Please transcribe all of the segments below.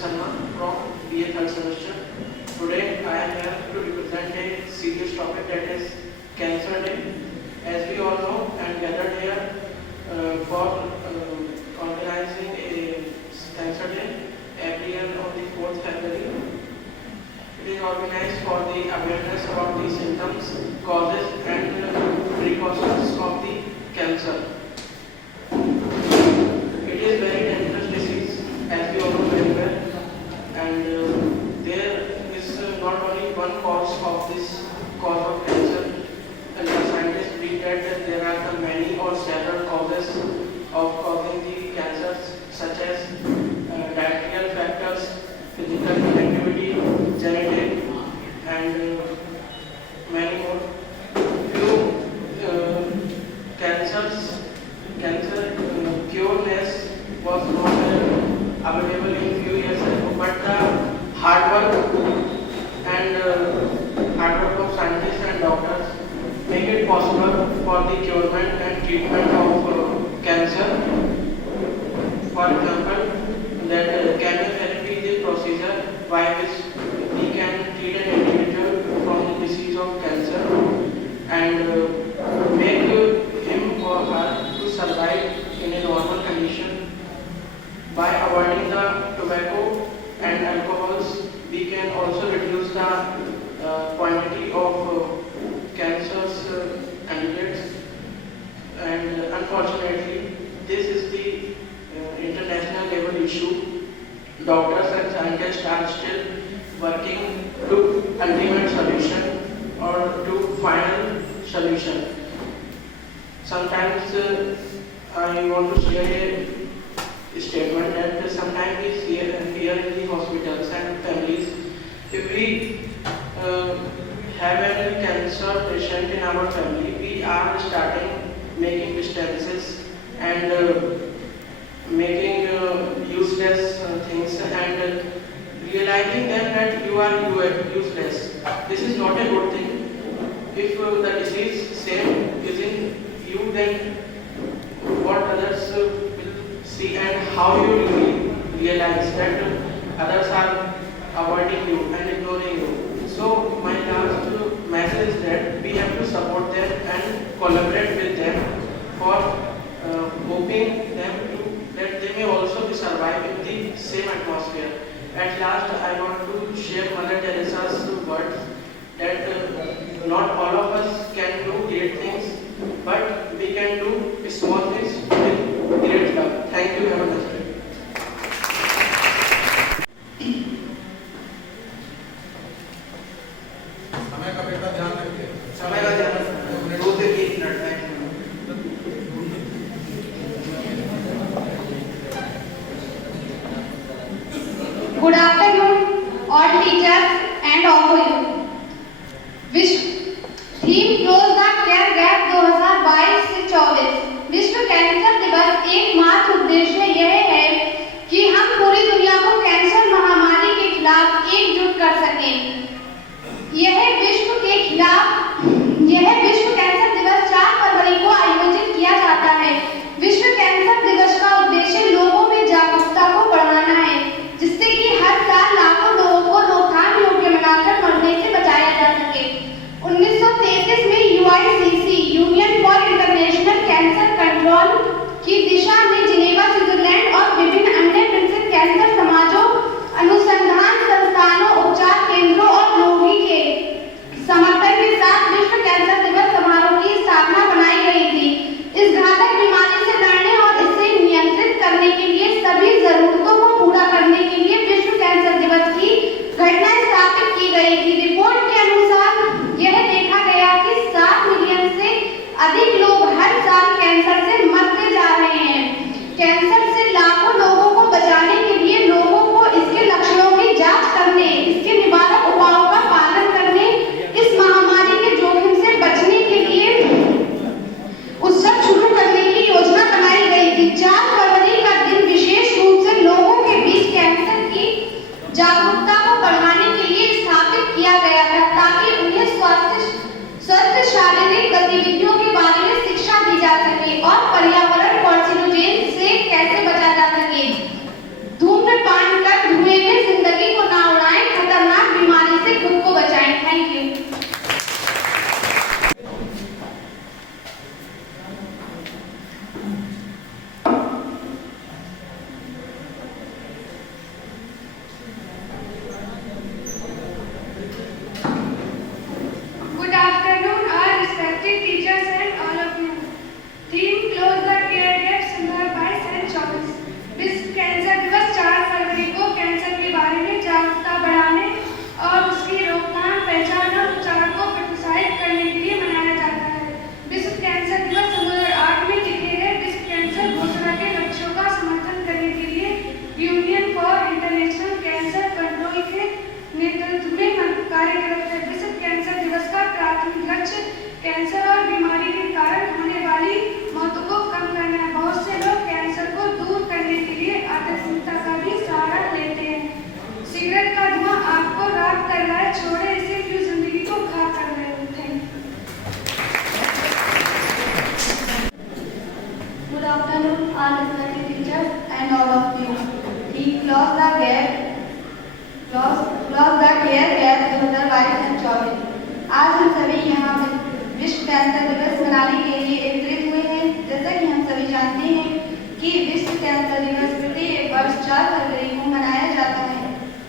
Sharma from BA third semester. Today I am here to represent a serious topic, that is Cancer Day. As we all know and gathered here for organizing a Cancer Day every year on the 4th February. It is organized for the awareness about the symptoms, causes and precautions of the cancer. It is very dangerous disease, as we all know very well, and there is not only one cause of this cause of cancer, and the scientists believe that there are many or several causes of causing the cancers, such as dietary factors, physical inactivity, genetic, and many more. Cancer cureness was not available in few years ago, but the hard work of scientists and doctors make it possible for the curement and treatment of cancer. For example, that chemotherapy is a procedure by which we can treat an individual from the disease of cancer and make him or her to survive in a normal condition. By avoiding the tobacco and alcohols, we can also reduce the quantity of cancerous candidates. And unfortunately, this is the international level issue. Doctors and scientists are still working to ultimate solution or to final solution. Sometimes I want to share a statement that sometimes we see here in the hospitals and families, if we have any cancer patient in our family, we are starting making distances and making useless things and realizing then that you are useless. This is not a good thing. If the disease same is in you, then what others will see and how you will realize that others are avoiding you and ignoring you. So my last message is that we have to support them and collaborate with them for hoping them to, that they may also be survive in the same atmosphere. At last, I want to share Mother Teresa's words that not all of us can do great things, but we can do small things with great love. Thank you. Have a nice day. समय का बेटा ध्यान रखिए। समय का ध्यान रखिए। 2 से 3 minute. Good afternoon, all teachers and all of you. विश्व theme close the care gap 2022 से 24। विश्व कैंसर दिवस एकमात्र उद्देश्य यह है कि हम पूरी दुनिया को कैंसर महामारी के खिलाफ एकजुट कर सकें। यह विश्व कैंसर दिवस 4 फरवरी को आयोजित किया जाता है। विश्व कैंसर दिवस का उद्देश्य लोगों में जागरूकता को बढ़ाना है, जिससे कि हर साल लाखों लोगों को रोकथाम योग्य बनाकर मरने से बचाया जा सके। 1933 में UICC union for international cancer control की दिशा में जिनेवा, स्विट्जरलैंड और विभिन्न कैंसर और बीमारी के कारण होने वाली मौतों को कम करना है। बहुत से लोग कैंसर को दूर करने के लिए आध्यात्मिकता का भी सहारा लेते हैं। सिगरेट का धुआं आपको राख कर रहा है, छोड़े इसे, क्यों जिंदगी को खा कर रहे हो। Thank you. Good afternoon, all respected teachers and all of you. We close the care gap 2022 and 2024। आज हम सभी यहाँ विश्व कैंसर दिवस मनाने के लिए एकत्रित हुए हैं। जैसा कि हम सभी जानते हैं कि विश्व कैंसर दिवस प्रति वर्ष 4 फरवरी को मनाया जाता है।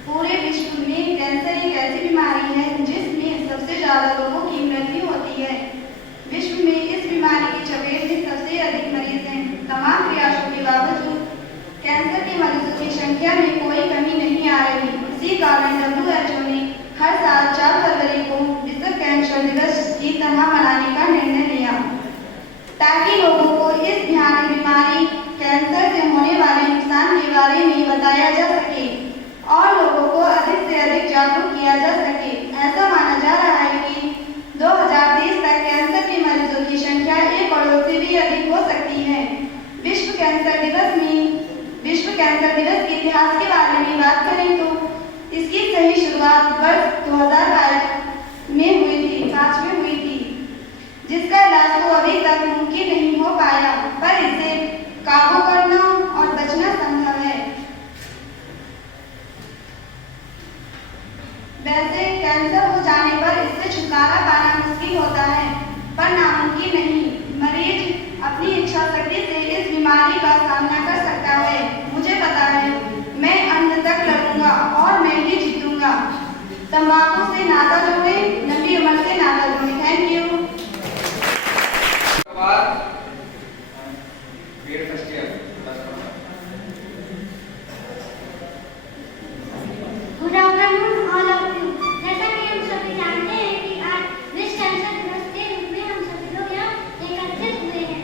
पूरे विश्व में कैंसर एक ऐसी बीमारी है जिसमें सबसे ज्यादा लोगों की मृत्यु होती है। विश्व में इस बीमारी की चपेट में सबसे अधिक मरीज हैं। तमाम प्रयासों के बावजूद कैंसर के मरीजों की संख्या में कोई कमी नहीं आ रही। इसी कारण WHO ने हर साल 4 फरवरी को विश्व कैंसर दिवस की तरह मनाने का निर्णय लिया, ताकि लोगों को इस भयानक बीमारी कैंसर से होने वाले नुकसान के बारे में बताया जा सके और लोगों को अधिक से अधिक जागरूक किया जा सके। ऐसा माना जा रहा है कि 2030 तक कैंसर के मरीजों की संख्या 1 करोड़ से भी अधिक हो सकती है। विश्व कैंसर दिवस के इतिहास के बारे में बात करें तो इसकी सही शुरुआत वर्ष 2005 में हुई थी, जिसका इलाज तो अभी तक मुमकिन नहीं हो पाया, पर इसे काबू करना और बचना संभव है। वैसे कैंसर हो जाने पर इससे छुटकारा पाना मुश्किल होता है, पर नामुमकिन नहीं। मरीज अपनी इच्छा शक्ति से इस बीमारी का सामना कर सकता है। मुझे पता है, मैं अंत तक लड़ूंगा और मैं ही जीतूंगा। तंबाकू से नाता जोड़े, लंबी उम्र से नाता जोड़े। Thank you. Good afternoon all of you. जैसा कि हम सभी जानते हैं कि आज विश्व कैंसर दिवस के रूप में हम सभी लोग यहाँ एकत्रित हुए हैं,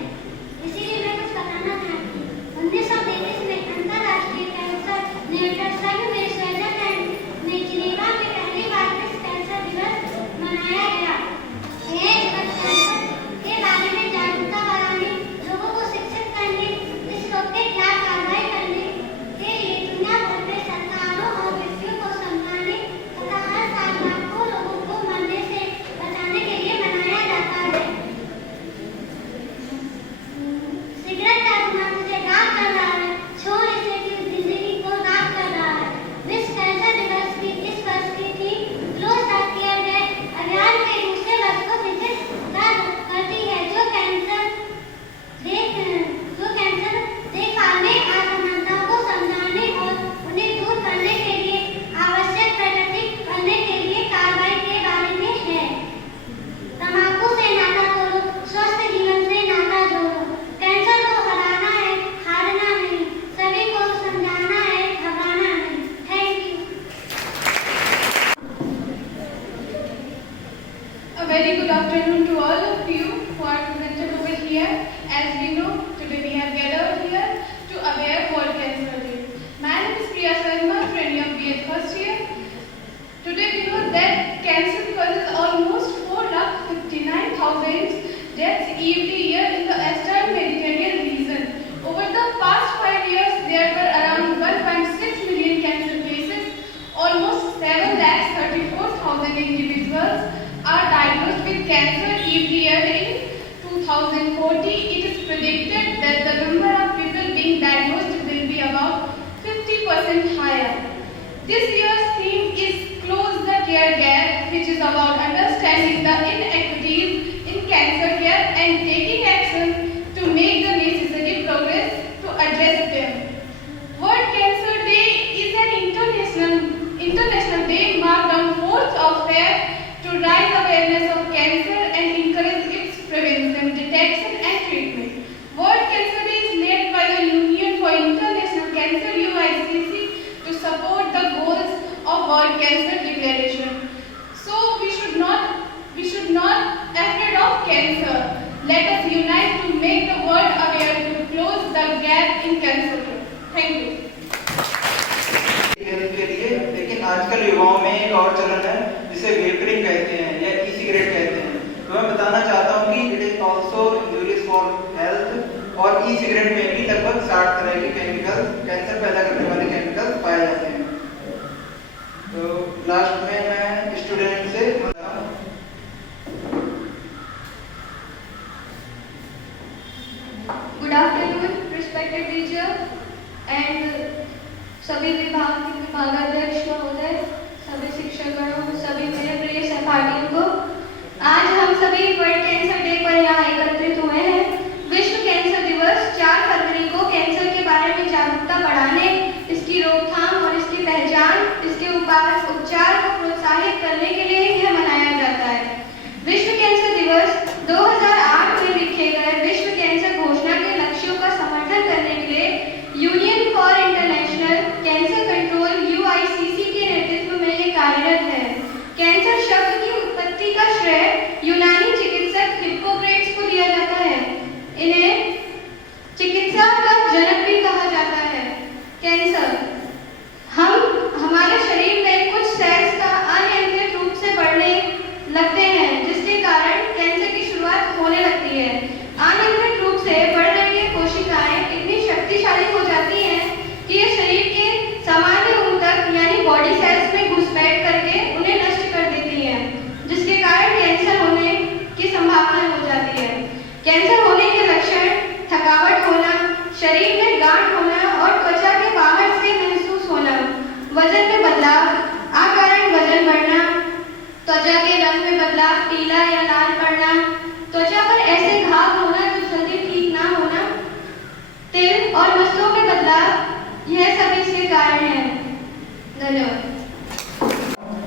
इसीलिए मैं कुछ बताना चाहती हूँ। 1933 में अंतर्राष्ट्रीय कैंसर नियंत्रण संघ में स्विट्जरलैंड में जिनेवा में पहली बार विश्व कैंसर दिवस मनाया गया। यह दिवस कैंसर के बारे में जागरूकता बढ़ाने, लोगों को शिक्षित करने, इस रोग के खिलाफ कार्रवाई करने के लिए दुनिया भर में सरकारों और व्यक्तियों को समझाने तथा हर साल लाखों लोगों को मरने से बचाने के लिए मनाया जाता है। सिगरेट का धुआं मुझे राख कर रहा है, छोड़ इसे, क्यों जिंदगी को राख कर रहा है। विश्व कैंसर दिवस की इस वर्ष की theme close the care gap अभियान के दूसरे वर्ष को चिन्हित करती है, जो कैंसर देखभाल में असमानताओं को समझाने और उन्हें दूर करने के लिए आवश्यक प्रगति करने के लिए कार्रवाई के बारे में है। तंबाकू से नाता तोड़ो, स्वस्थ जीवन से नाता जोड़ो। कैंसर को हराना है, हारना नहीं। सभी को समझाना है, घबराना नहीं। Thank you. A very good afternoon to all of you who are presented over here. As we know, today we have gathered here to aware World Cancer Day. My name is Priya Sharma, friend of BA first year. Today we know that cancer causes almost 4,59,000 deaths every year in the Eastern Mediterranean region. Over the past 5 years, there were around 1.6 million cancer cases. Almost 7,34,000 individuals are diagnosed with cancer every year. In 2040, it is predicted that the number of people being diagnosed will be about 50% higher. This year's theme is Close the Care Gap, which is about understanding the inequities in cancer care and taking action to make the necessary progress to address them. World Cancer Day is an international day marked on 4th of Feb to raise awareness of cancer and encourage its prevention, detection and treatment. World Cancer Day is led by the Union for International Cancer (UICC) to support the goals of World Cancer Declaration. So we should not afraid of cancer. Let us unite to make the world aware to close the gap in cancer. Thank you. के लिए, लेकिन आजकल युवाओं में एक और चलन है जिसे वेपरिंग कहते हैं या ई सिगरेट कहते हैं। तो मैं बताना चाहता सिगरेट में भी लगभग 60 तरह के केमिकल, कैंसर पैदा करने वाले केमिकल पाए जाते हैं। तो लास्ट में मैं स्टूडेंट से good afternoon respected teacher and सभी विभाग के विभागाध्यक्ष महोदय, सभी शिक्षकगणों, सभी मेरे प्रिय सहपाठियों को, आज हम सभी वर्ल्ड कैंसर डे पर यहाँ एकत्रित हुए हैं। विश्व कैंसर दिवस 4 फरवरी को कैंसर के बारे में जागरूकता बढ़ाने, इसकी रोकथाम और इसकी पहचान, इसके उपचार को प्रोत्साहित करने के लिए यह मनाया जाता है। विश्व कैंसर दिवस 2008 में लिखे गए विश्व कैंसर घोषणा के लक्ष्यों का समर्थन करने के लिए union for international cancer control UICC के नेतृत्व में ये कार्यरत है। कैंसर शब्द की उत्पत्ति का श्रेय यूनानी चिकित्सक हिप्पोक्रेट्स को दिया जाता है। इन्हें चिकित्सा का जनक भी कहा जाता है। कैंसर हमारे शरीर में कुछ सेल्स का अनियंत्रित रूप से बढ़ने लगते हैं, जिसके कारण कैंसर की शुरुआत होने लगती है। अनियंत्रित रूप से बढ़ रही ये कोशिकाएं इतनी शक्तिशाली हो जाती हैं कि ये शरीर के सामान्य ऊतक यानी बॉडी सेल्स में घुसपैठ करके उन्हें नष्ट कर देती हैं, जिसके कारण कैंसर होने की संभावना हो जाती है। कैंसर होने के लक्षण थकावट होना, शरीर में गांठ होना और त्वचा के बाहर से महसूस होना, वजन में बदलाव, अकारण वजन बढ़ना, त्वचा के रंग में बदलाव, पीला या लाल पड़ना, त्वचा पर ऐसे घाव होना जो जल्दी ठीक ना होना, तिल और नसों में बदलाव, यह सब इसके कारण हैं। धन्यवाद।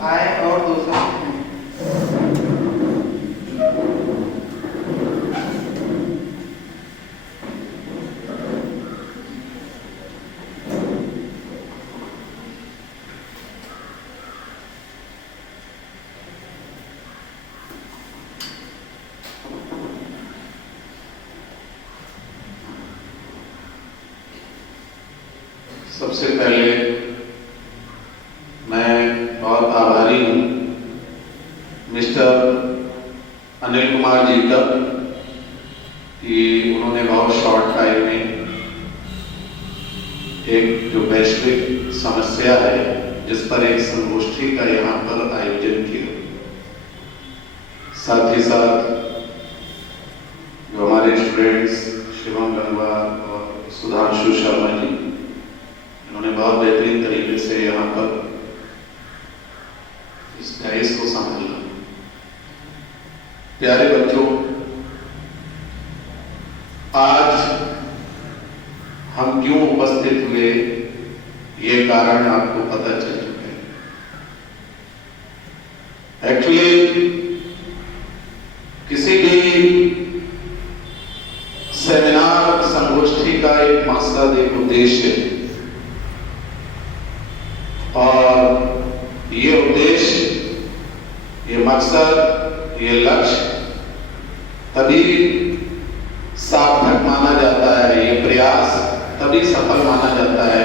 आए और दूसरा सबसे पहले मैं बहुत आभारी हूँ मिस्टर अनिल कुमार जी का कि उन्होंने बहुत शॉर्ट टाइम में एक जो वैश्विक समस्या है जिस पर एक संगोष्ठी का यहाँ पर आयोजन किया, साथ ही साथ जो हमारे स्टूडेंट्स शिवम गंगवार और सुधांशु शर्मा जी, उन्होंने बहुत बेहतरीन तरीके से यहाँ पर इस डाइस को संभाला। प्यारे बच्चों, आज हम क्यों उपस्थित हुए ये कारण आपको पता चल चुके हैं। एक्चुअली किसी भी सेमिनार संगोष्ठी का एक मकसद, एक उद्देश्य है, और ये उद्देश्य, ये मकसद, ये लक्ष्य तभी सार्थक माना जाता है, ये प्रयास तभी सफल माना जाता है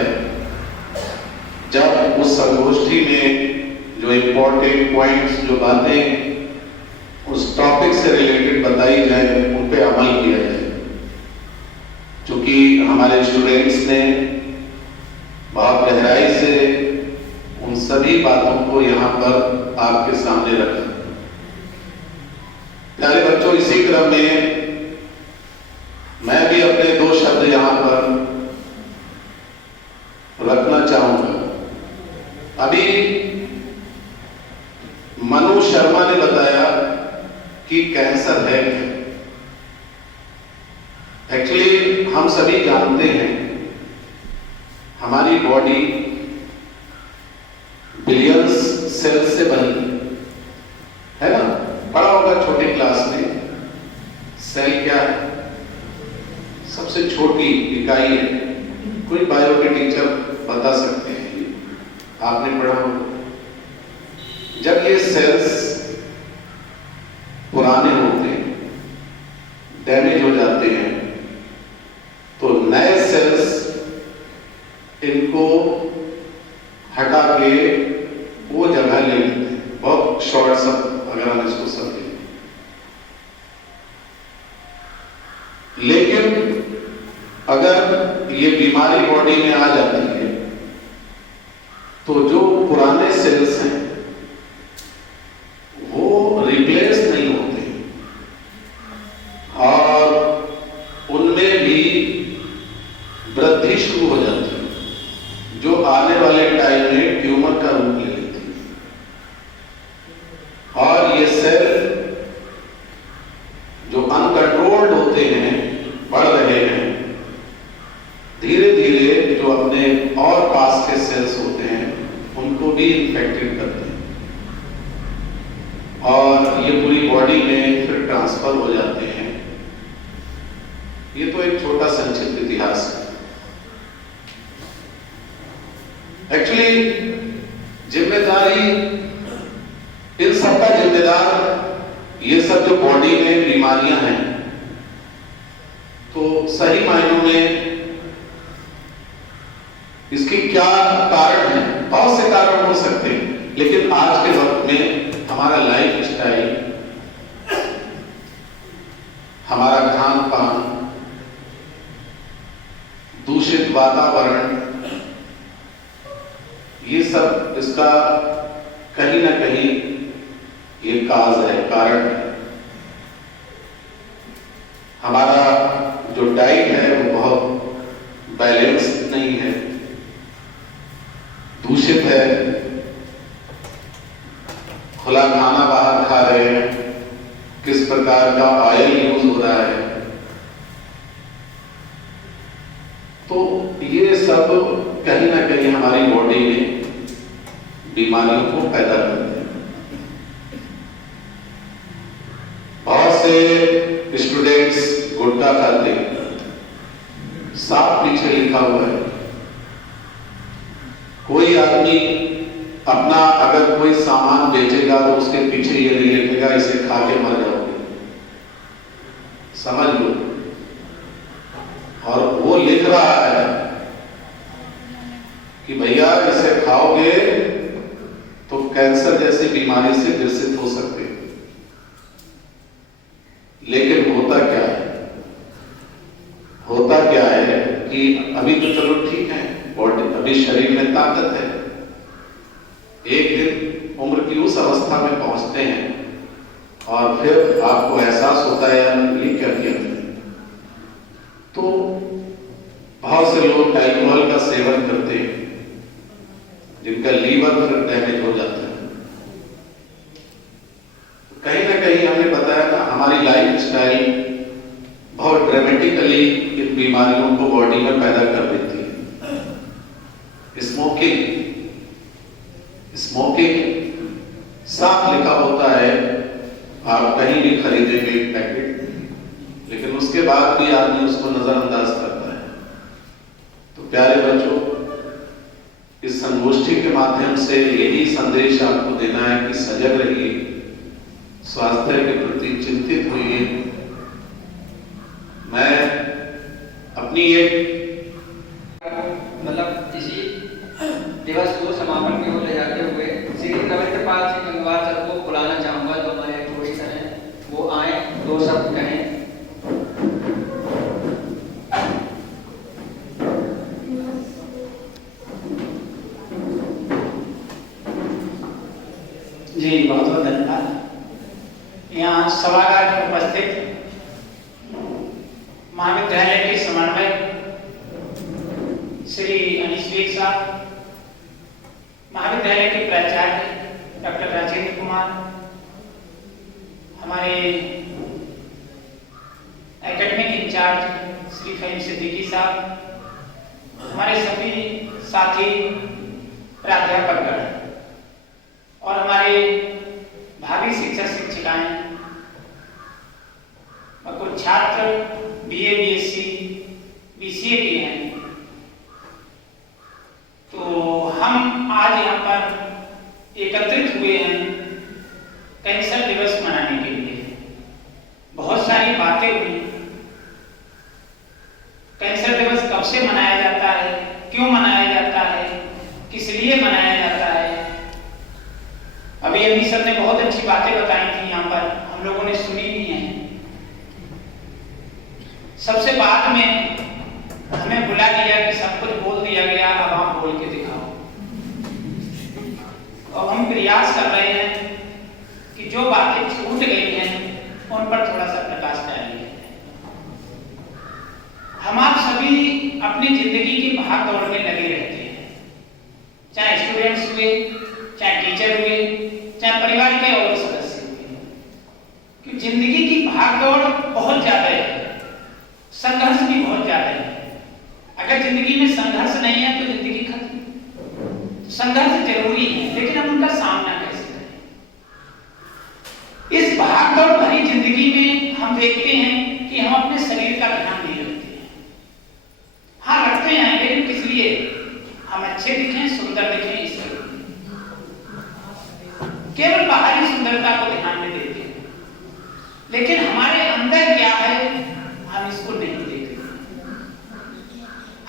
जब उस संगोष्ठी में जो इम्पोर्टेंट पॉइंट्स, जो बातें उस टॉपिक से रिलेटेड बताई जाए, उन पे अमल किया जाए। क्योंकि हमारे स्टूडेंट्स ने बहुत गहराई से उन सभी बातों को यहाँ पर आपके सामने रखा। प्यारे बच्चों, इसी क्रम में मैं भी अपने 2 शब्द यहाँ पर रखना चाहूंगा। अभी मनु शर्मा ने बताया कि कैंसर है क्या। एक्चुअली हम सभी जानते हैं हमारी बॉडी बिलियंस सेल से बनी है ना। पढ़ा होगा छोटे क्लास में, सेल क्या है, सबसे छोटी इकाई है। कोई बायो के टीचर बता सकते हैं, आपने पढ़ा होगा। जब ये सेल्स पुराने होते हैं, डैमेज हो जाते हैं, तो नए सेल्स इनको हटा के वो जगह ले लेते हैं। बहुत शॉर्ट सब अगर हम इसको समझें, लेकिन तो जो पुराने सेल्स हैं वो रिप्लेस नहीं होते और उनमें भी वृद्धि शुरू हो जाती है, जो आने वाले टाइम में ट्यूमर का रूप ले लेती है। और ये सेल जो अनकंट्रोल्ड होते हैं, बढ़ रहे हैं, धीरे धीरे जो अपने और पास के सेल्स होते हैं उनको भी इन्फेक्टेड करते हैं और ये पूरी बॉडी में फिर ट्रांसफर हो जाते हैं। ये तो एक छोटा संक्षिप्त इतिहास है। एक्चुअली जिम्मेदारी, इन सबका जिम्मेदार ये सब जो बॉडी में बीमारियां हैं, तो सही मायनों में इसके क्या कारण हैं? बहुत से कारण हो सकते हैं, लेकिन आज के वक्त में हमारा लाइफ स्टाइल, हमारा खान पान, दूषित वातावरण, ये सब इसका कहीं ना कहीं ये काज है, कारण है। हमारा जो डाइट है वो बहुत बैलेंस नहीं है, दूषित है, खुला खाना बाहर खा रहे हैं, किस प्रकार का ऑयल यूज हो रहा है, तो ये सब कहीं ना कहीं हमारी बॉडी में बीमारियों को पैदा करते हैं। बहुत से स्टूडेंट्स गुटखा खाते हैं, साफ पीछे लिखा हुआ है। कोई आदमी अपना अगर कोई सामान बेचेगा तो उसके पीछे ये नहीं लिखेगा इसे खा के मर जाओगे, समझ लो। और वो लिख रहा है कि भैया इसे खाओगे तो कैंसर जैसी बीमारी से ग्रसित हो सकते हैं। लेकिन होता क्या है? होता क्या है कि अभी तो चलो ठीक है, बॉडी अभी शरीर में ताकत है, एक दिन उम्र की उस अवस्था में पहुंचते हैं और फिर आपको एहसास होता है यार ये क्या किया मैंने। तो बहुत से लोग अल्कोहल का सेवन करते हैं जिनका लीवर फिर डैमेज हो जाता है। तो कहीं ना कहीं हमने बताया ना, हमारी लाइफ स्टाइल बहुत ड्रामेटिकली इन बीमारियों को बॉडी में पैदा कर देती है। स्मोकिंग साफ लिखा होता है, आप कहीं भी खरीदेंगे एक पैकेट, लेकिन उसके बाद भी आदमी उसको नजरअंदाज करता है। तो प्यारे बच्चों, इस संगोष्ठी के माध्यम से यही संदेश आपको देना है कि सजग रहिए, स्वास्थ्य के प्रति चिंतित होइए। मैं अपनी एक मतलब इसी दिवस को समापन की ओर ले जाते हुए श्री रविंद्रपाल सिंह गंगवार सर को बुलाना चाहूंगा, जो हमारे थोड़ी सर हैं, वो आए, दो शब्द कहें। जी बहुत बहुत धन्यवाद। यहाँ सभागार में उपस्थित महाविद्यालय के समन्वयक श्री अनीश बेग साहब, महाविद्यालय के प्राचार्य डॉक्टर राजेंद्र कुमार, हमारे एकेडमिक इंचार्ज श्री फहीम सिद्दीकी साहब, हमारे सभी साथी प्राध्यापकगण और हमारे भावी शिक्षक शिक्षिकाएं और कुछ छात्र BA BSc BCA के हैं। तो हम आज यहाँ पर एकत्रित हुए हैं कैंसर दिवस मनाने के लिए। बहुत सारी बातें हुई। कैंसर दिवस कब से मनाया जाता है, क्यों मनाया जाता है, किस लिए मनाया जाता है। अभी अभी सर ने बहुत अच्छी बातें बताई थी, यहाँ पर हम लोगों ने सुनी भी हैं। सबसे बाद में हमें बुला दिया कि सब कुछ बोल दिया गया, अब आप बोल के दिखाओ। जो बातें छूट गई हैं उन पर थोड़ा सा प्रकाश डालिए। हम आप सभी अपनी जिंदगी की भाग दौड़ में लगे रहते हैं, चाहे स्टूडेंट्स हुए, चाहे टीचर हुए, चाहे परिवार के और सदस्य हुए, कि जिंदगी की भाग दौड़ बहुत ज्यादा है, संघर्ष भी बहुत ज्यादा है। अगर जिंदगी में संघर्ष नहीं है तो जिंदगी खत्म। संघर्ष जरूरी है, लेकिन हम उनका सामना कैसे करें? इस भाग दौड़ भरी जिंदगी में हम देखते हैं कि हम अपने शरीर का ध्यान नहीं रखते हैं। हाँ रखते हैं, लेकिन किस लिए? हम अच्छे दिखें, सुंदर दिखें, इसलिए केवल बाहरी सुंदरता को ध्यान में देते हैं, लेकिन हमारे अंदर क्या है हम इसको नहीं देखते।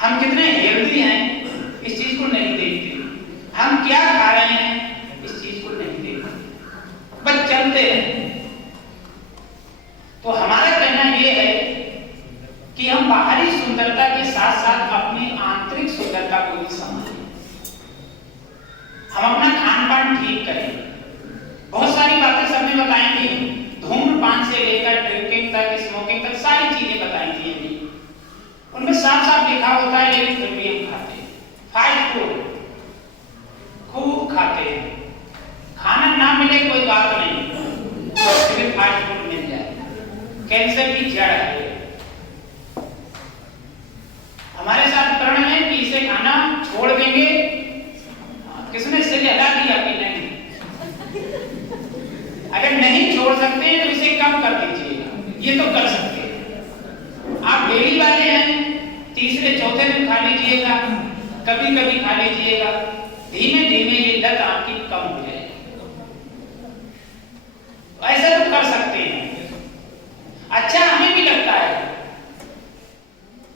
हम कितने हेल्दी हैं इस चीज को नहीं देखते। हम क्या खा रहे हैं इस चीज को नहीं देखते, बस चलते हैं। तो हमारा कहना यह है कि हम बाहरी सुंदरता के साथ साथ अपनी आंतरिक सुंदरता को भी समझें। हम अपना खान पान ठीक करें। बहुत सारी बातें सबने बताई थी, धूम्रपान से लेकर ड्रिंकिंग तक, स्मोकिंग तक, सारी चीजें बताई थी। उनमें साफ साफ लिखा होता है, लेकिन फिर भी हम खाते हैं। फास्ट फूड खूब खाते हैं, खाना ना मिले कोई बात नहीं, फिर फास्ट फूड मिल जाए। कैंसर की जड़ है। हमारे साथ प्रण है कि इसे खाना छोड़ देंगे। किसने इसे हटा दिया कि नहीं? अगर नहीं छोड़ सकते तो इसे कम कर दीजिएगा, ये तो कर सकते हैं। आप डेली वाले हैं, तीसरे चौथे दिन खा लीजिएगा, कभी कभी खा लीजिएगा, धीमे धीमे ये लत आपकी कम हो जाएगी। ऐसा तो कर सकते हैं। अच्छा हमें भी लगता है,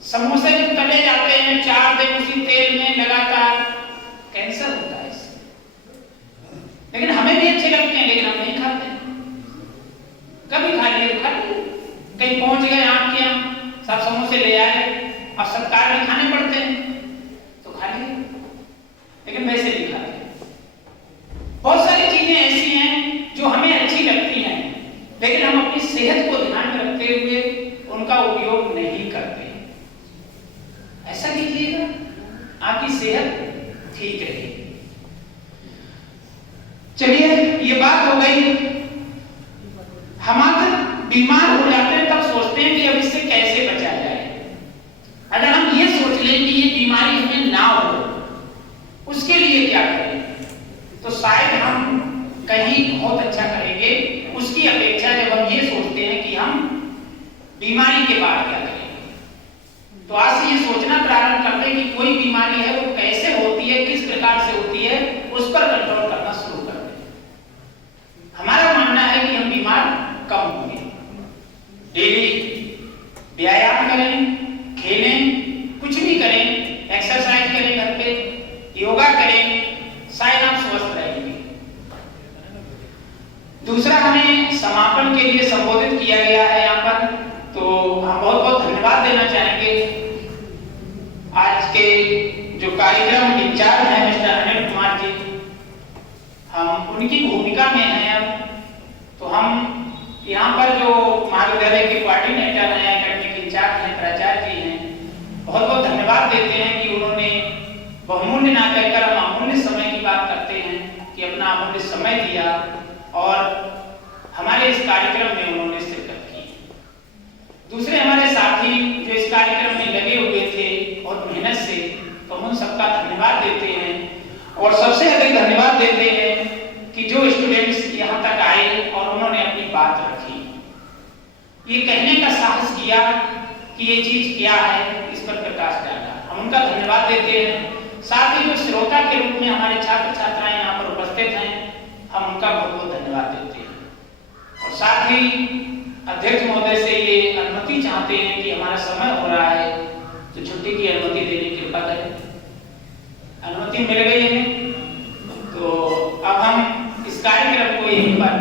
समोसे जब तले जाते हैं 4 दिन उसी तेल में लगातार, कैंसर होता है इससे। लेकिन हमें भी अच्छे लगते हैं, लेकिन हम नहीं खाते। कभी खा लिए तो खा लिए, कहीं पहुंच गए आपके यहाँ, सब समोसे ले आए, अब सत्कार में खाने पड़ते हैं तो खा लिए, लेकिन वैसे नहीं खाते। बहुत सारी चीजें ऐसी हैं जो हमें अच्छी लगती हैं, लेकिन हम अपनी सेहत को ध्यान में रखते हुए उनका उपयोग नहीं करते। ऐसा कीजिएगा, आपकी सेहत ठीक रहेगी। चलिए ये बात हो गई। हम बीमार हो जाते हैं तब सोचते हैं कि अब इससे कैसे बचा जाए। अगर हम ये सोच लें कि ये बीमारी हमें ना हो, उसके लिए क्या करें, तो शायद हम कहीं बहुत अच्छा करेंगे उसकी अपेक्षा जब हम ये सोचते हैं कि हम बीमारी के बाद क्या करेंगे। तो आज से ये सोचना प्रारंभ करते हैं कि कोई बीमारी है वो कैसे होती है, किस प्रकार से होती है, उस पर कंट्रोल करना शुरू कर दें। हमारा मानना है कि हम बीमार कम होंगे। डेली व्यायाम करें, खेलें, कुछ भी करें, एक्सरसाइज करें, घर पे योगा करें, शायद आप स्वस्थ रहेंगे। दूसरा, हमें समापन के लिए संबोधित किया गया है यहाँ पर, तो हम बहुत बहुत धन्यवाद देना चाहेंगे आज के जो कार्यक्रम इंचार्ज हैं मिस्टर अनिल कुमार जी। हम उनकी भूमिका में हैं अब, तो हम यहाँ पर जो महाविद्यालय के कोऑर्डिनेटर हैं, एकेडमिक इंचार्ज हैं, प्राचार्य जी हैं, बहुत बहुत धन्यवाद देते हैं कि उन्होंने बहुमूल्य ना कहकर हम अमूल्य समय की बात करते हैं कि अपना अमूल्य समय दिया और हमारे इस कार्यक्रम में उन्होंने शिरकत की। दूसरे हमारे साथी जो इस कार्यक्रम में लगे हुए थे और मेहनत से, तो हम सबका धन्यवाद देते हैं। और सबसे अधिक धन्यवाद देते हैं कि जो स्टूडेंट्स यहाँ तक आए और उन्होंने अपनी बात रखी, ये कहने का साहस किया कि ये चीज क्या है, इस पर प्रकाश डाला, हम उनका धन्यवाद देते हैं। साथ ही जो श्रोता के रूप में हमारे छात्र छात्राएं यहाँ पर उपस्थित हैं, हम उनका बहुत बहुत धन्यवाद देते हैं। और साथ ही अध्यक्ष महोदय से ये अनुमति चाहते हैं कि हमारा समय हो रहा है, तो छुट्टी की अनुमति देने की कृपा करें। अनुमति मिल गई है, तो अब हम इस कार्यक्रम को यहीं पर